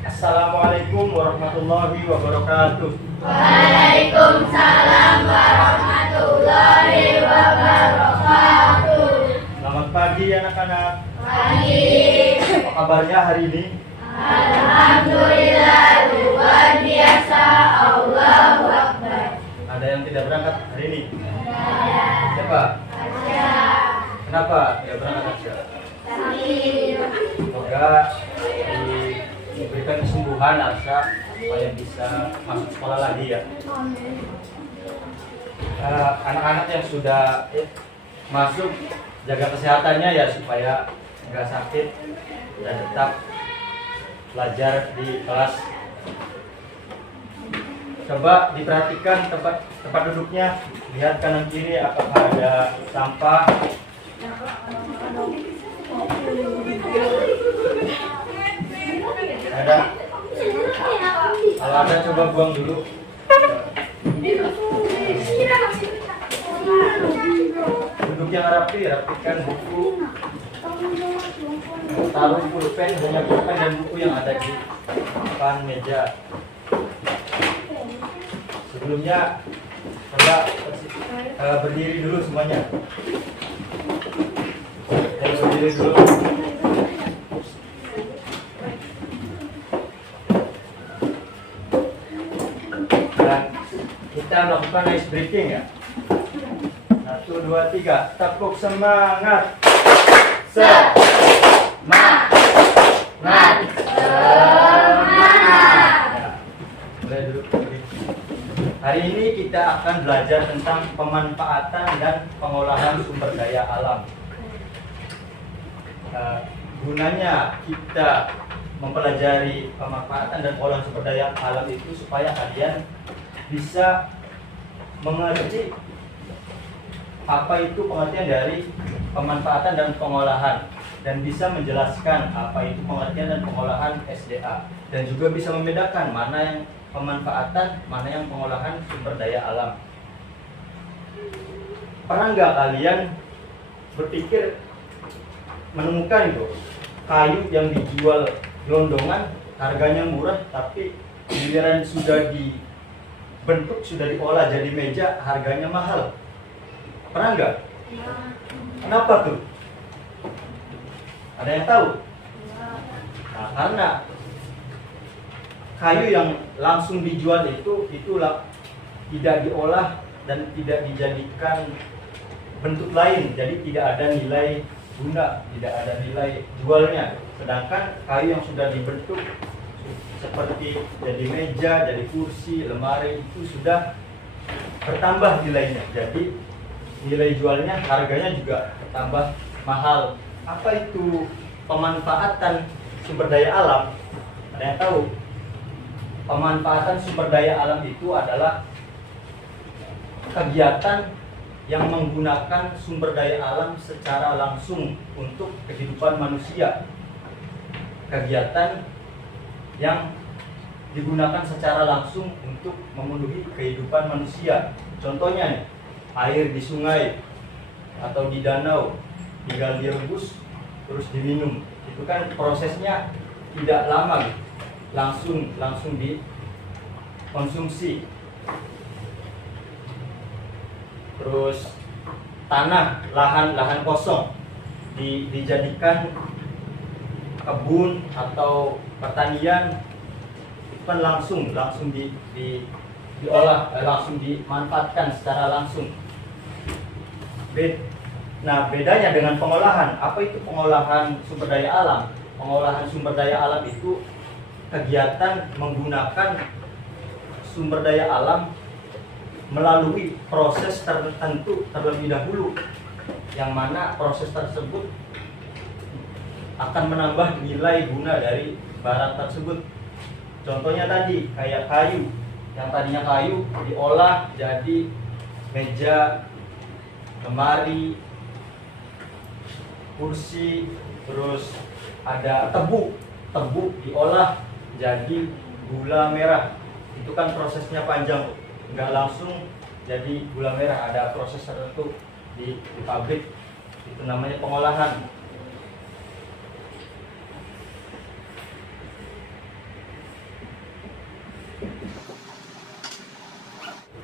Assalamualaikum warahmatullahi wabarakatuh. Waalaikumsalam warahmatullahi wabarakatuh. Selamat pagi anak-anak. Pagi. Apa kabarnya hari ini? Alhamdulillah luar biasa. Allahu Akbar. Ada yang tidak berangkat hari ini? Ada. Siapa? Ada. Kenapa tidak berangkat Asya? Sakit. Semoga diberikan kesembuhan Asya supaya bisa masuk sekolah lagi ya. Anak-anak yang sudah masuk, jaga kesehatannya ya supaya nggak sakit dan tetap belajar di kelas. Coba diperhatikan tempat duduknya, lihat kanan kiri apakah ada sampah. Ada? Kalau ada coba buang dulu. Duduk yang rapi, rapikan buku. Taruh pulpen, hanya pulpen dan buku yang ada di depan meja. Sebelumnya coba berdiri dulu semuanya. Berdiri dulu. Dan kita melakukan ice breaking ya. 1, 2, 3. Tepuk semangat. Semangat. Boleh duduk. Hari ini kita akan belajar tentang pemanfaatan dan pengolahan sumber daya alam. Gunanya kita mempelajari pemanfaatan dan pengolahan sumber daya alam itu supaya kalian bisa mengerti apa itu pengertian dari pemanfaatan dan pengolahan, dan bisa menjelaskan apa itu pengertian dan pengolahan SDA, dan juga bisa membedakan mana yang pemanfaatan, mana yang pengolahan sumber daya alam. Pernah nggak kalian berpikir menemukan itu kayu yang dijual gelondongan harganya murah, tapi giliran sudah dibentuk, sudah diolah jadi meja harganya mahal? Pernah nggak? Kenapa tuh? Ada yang tahu? Nah, karena kayu yang langsung dijual itulah tidak diolah dan tidak dijadikan bentuk lain, jadi tidak ada nilai guna, tidak ada nilai jualnya. Sedangkan kayu yang sudah dibentuk seperti jadi meja, jadi kursi, lemari itu sudah bertambah nilainya. Jadi nilai jualnya, harganya juga bertambah mahal. Apa itu pemanfaatan sumber daya alam? Ada yang tahu? Pemanfaatan sumber daya alam itu adalah kegiatan yang menggunakan sumber daya alam secara langsung untuk kehidupan manusia. Kegiatan yang digunakan secara langsung untuk memenuhi kehidupan manusia. Contohnya nih, air di sungai atau di danau tinggal direbus terus diminum. Itu kan prosesnya tidak lama gitu. Langsung dikonsumsi. Terus tanah, lahan kosong dijadikan kebun atau pertanian, itu kan langsung diolah, langsung dimanfaatkan secara langsung. Nah, bedanya dengan pengolahan. Apa itu pengolahan sumber daya alam? Pengolahan sumber daya alam itu kegiatan menggunakan sumber daya alam melalui proses tertentu terlebih dahulu, yang mana proses tersebut akan menambah nilai guna dari barang tersebut. Contohnya tadi kayak kayu, yang tadinya kayu diolah jadi meja, lemari, kursi. Terus ada tebu diolah jadi gula merah. Itu kan prosesnya panjang, nggak langsung jadi gula merah, ada proses tertentu di pabrik. Itu namanya pengolahan.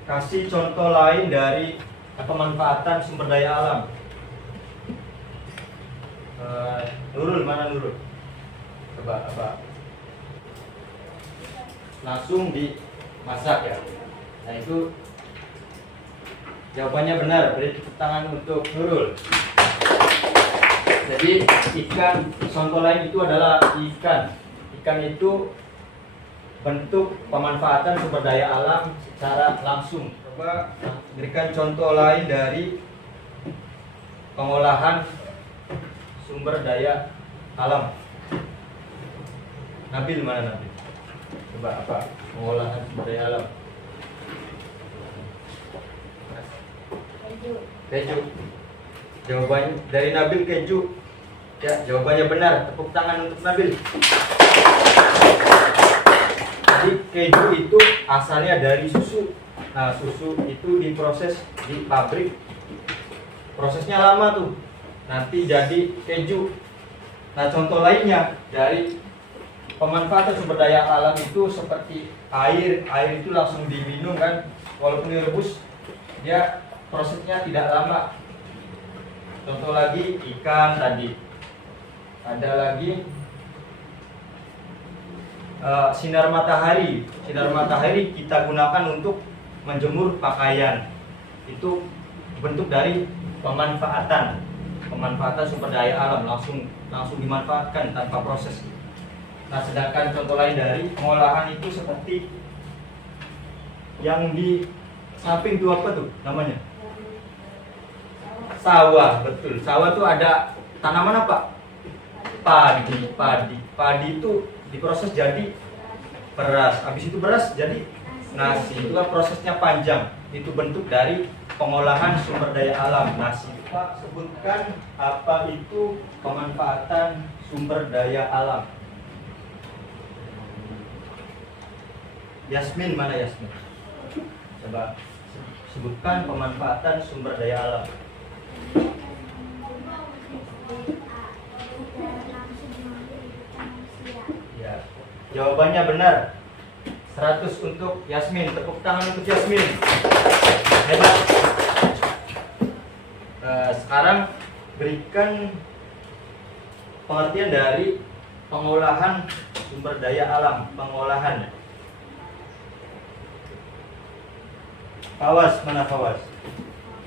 kasih contoh lain dari pemanfaatan sumber daya alam. Nurul, mana Nurul? Coba apa? Langsung dimasak ya. Nah itu jawabannya benar. Beri tepuk tangan untuk Nurul. Jadi ikan, contoh lain itu adalah ikan. Ikan itu bentuk pemanfaatan sumber daya alam secara langsung. Coba berikan contoh lain dari pengolahan sumber daya alam. Nabil, mana Nabil? Coba apa pengolahan sumber daya alam? Keju. Jawabannya dari Nabil keju. Ya, jawabannya benar. Tepuk tangan untuk Nabil. Jadi keju itu asalnya dari susu. Nah, susu itu diproses di pabrik. Prosesnya lama tuh. Nanti jadi keju. Nah, contoh lainnya dari pemanfaatan sumber daya alam itu seperti air. Air itu langsung diminum kan. Walaupun direbus, dia prosesnya tidak lama. Contoh lagi ikan tadi. Ada lagi sinar matahari. Sinar matahari kita gunakan untuk menjemur pakaian. Itu bentuk dari pemanfaatan sumber daya alam, langsung dimanfaatkan tanpa proses. Nah, sedangkan contoh lain dari pengolahan itu seperti yang di samping itu apa tuh namanya? Sawah, betul. Sawah tuh ada tanaman apa? Padi itu diproses jadi beras. Habis itu beras jadi nasi. Itu kan prosesnya panjang. Itu bentuk dari pengolahan sumber daya alam, nasi. Pak, sebutkan apa itu pemanfaatan sumber daya alam. Yasmin, mana Yasmin? Coba sebutkan pemanfaatan sumber daya alam. Ya, jawabannya benar. 100 untuk Yasmin. Tepuk tangan untuk Yasmin. Hebat. Sekarang berikan pengertian dari pengolahan sumber daya alam. Pengolahan. Fawas, mana Fawas?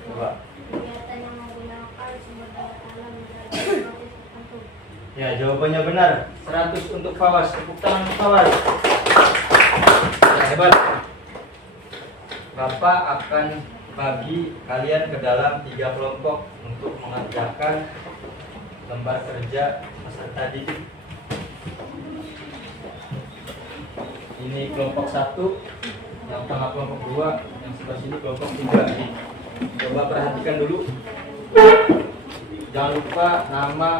Coba. Kegiatan yang menggunakan sumber daya alam tertentu. Ya, jawabannya benar. 100 untuk Fawas. Tepuk tangan untuk Fawas. Ya, hebat. Bapak akan bagi kalian ke dalam 3 kelompok untuk mengerjakan lembar kerja peserta didik. Ini kelompok 1, yang tengah kelompok 2, yang sebelah sini kelompok 3. Coba perhatikan dulu. Jangan lupa nama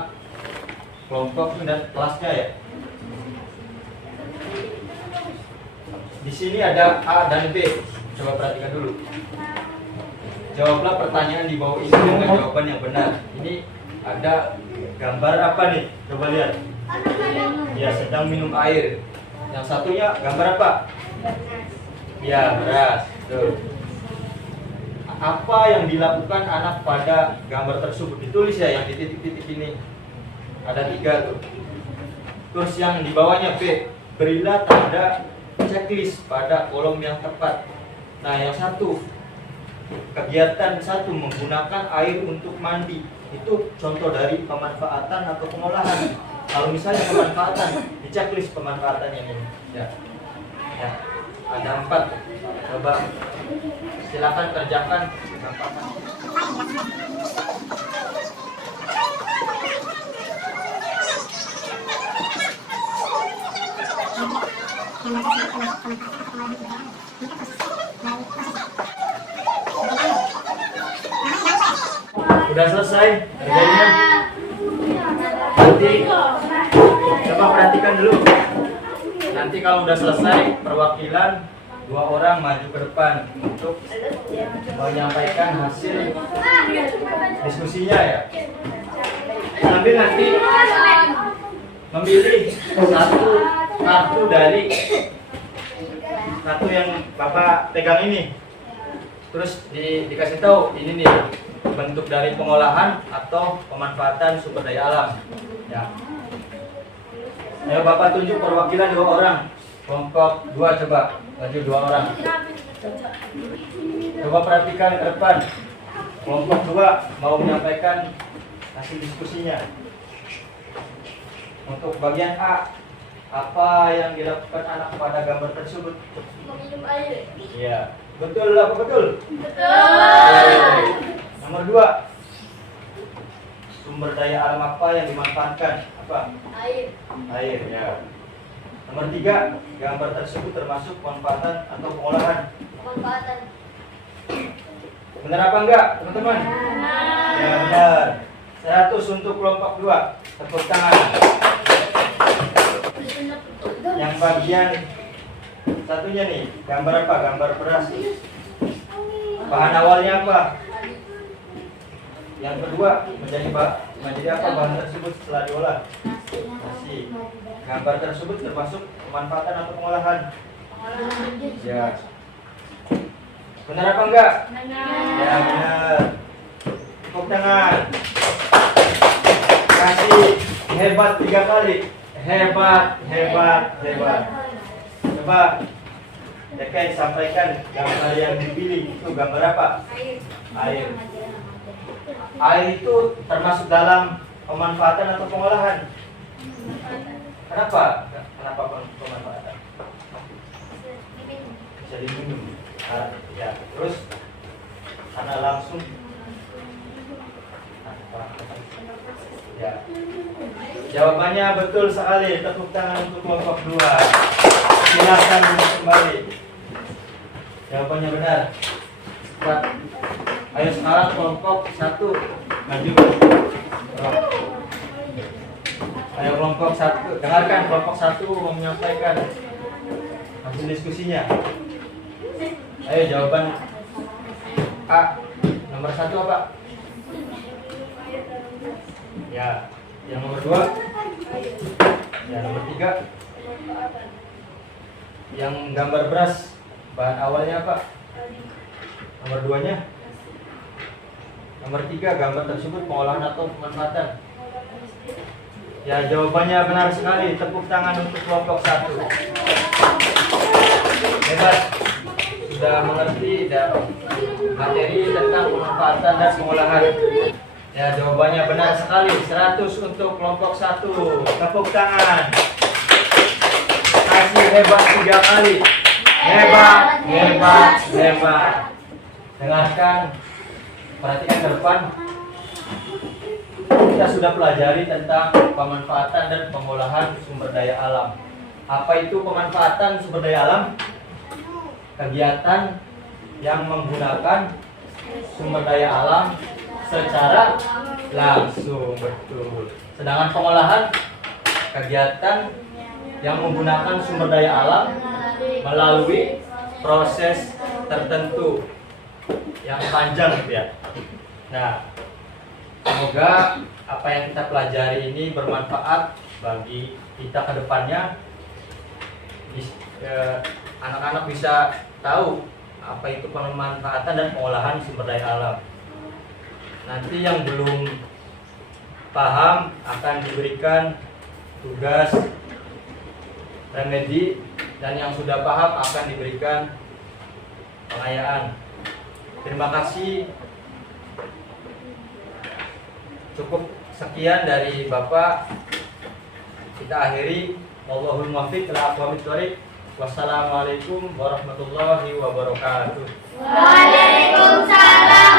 kelompok dan kelasnya ya. Di sini ada A dan B. Coba perhatikan dulu. Jawablah pertanyaan di bawah ini dengan jawaban yang benar. Ini ada gambar apa nih? Coba lihat. Ya, sedang minum air. Yang satunya gambar apa? Ya, beras. Tuh. Apa yang dilakukan anak pada gambar tersebut? Ditulis ya, yang di titik-titik ini. Ada 3 tuh. Terus yang di bawahnya B. Berilah tanda checklist pada kolom yang tepat. Nah, yang satu, kegiatan 1 menggunakan air untuk mandi. Itu contoh dari pemanfaatan atau pengolahan. Kalau misalnya pemanfaatan, di checklist pemanfaatannya ini. Ya. Ya. Ada 4. Coba silakan kerjakan. Udah selesai kerjanya? Nanti coba perhatikan dulu. Nanti kalau udah selesai, perwakilan 2 orang maju ke depan untuk menyampaikan hasil diskusinya ya. Sambil nanti memilih satu kartu dari kartu yang Bapak pegang ini. Terus dikasih tahu ini nih bentuk dari pengolahan atau pemanfaatan sumber daya alam. Ya. Ayo Bapak tunjuk perwakilan 2 orang. Kelompok 2 coba maju 2 orang. Coba perhatikan ke depan. Kelompok 2 mau menyampaikan hasil diskusinya. Untuk bagian A, apa yang dilakukan anak pada gambar tersebut? Meminum air. Iya. Betul apa betul? Betul. Nomor 2. Sumber daya alam apa yang dimanfaatkan? Apa? Air. Air, ya. Nomor 3. Gambar tersebut termasuk pemanfaatan atau pengolahan. Pemanfaatan. Benar apa enggak, teman-teman? Benar. Ya, benar. 100 untuk kelompok 2. Tepuk tangan. Yang bagian satunya nih, gambar apa? Gambar beras. Bahan awalnya apa? Yang kedua, menjadi apa bahan tersebut setelah diolah? Nasi. Gambar tersebut termasuk pemanfaatan atau pengolahan? Ya. Benar apa enggak? Ya, benar. Tepuk tangan. Kasih hebat 3 kali. Hebat, hebat, hebat. Coba Dekai sampaikan gambar yang dipilih itu gambar apa? Air. Air itu termasuk dalam pemanfaatan atau pengolahan? Kenapa? Kenapa pemanfaatan? Bisa diminum. Ya, terus karena langsung. Ya. Jawabannya betul sekali. Tepuk tangan untuk kelompok 2. Silakan kembali. Jawabannya benar. Cepat. Ayo sekarang kelompok 1 maju. Ayo kelompok 1, dengarkan kelompok 1 mau menyampaikan hasil diskusinya. Ayo jawaban A. Nomor 1 apa? Ya. Yang nomor 2? Ya, nomor 3? Yang gambar beras bahan awalnya apa? Nomor 2-nya? Nomor 3, gambar tersebut pengolahan atau pemanfaatan? Ya, jawabannya benar sekali. Tepuk tangan untuk kelompok 1. Hebat. Sudah mengerti materi tentang pemanfaatan dan pengolahan. Ya, jawabannya benar sekali. 100 untuk kelompok 1. Tepuk tangan. Kasih hebat 3 kali. Hebat, hebat, hebat. Dengarkan, perhatikan ke depan. Kita sudah pelajari tentang pemanfaatan dan pengolahan sumber daya alam. Apa itu pemanfaatan sumber daya alam? Kegiatan yang menggunakan sumber daya alam secara langsung, betul. Sedangkan pengolahan, kegiatan yang menggunakan sumber daya alam melalui proses tertentu yang panjang gitu ya. Nah, semoga apa yang kita pelajari ini bermanfaat bagi kita ke depannya. Anak-anak bisa tahu apa itu pemanfaatan dan pengolahan sumber daya alam. Nanti yang belum paham akan diberikan tugas remedi, dan yang sudah paham akan diberikan pengayaan. Terima kasih. Cukup sekian dari Bapak. Kita akhiri. Wallahul muwaffiq ila aqwamit thoriq. Wassalamualaikum warahmatullahi wabarakatuh. Waalaikumsalam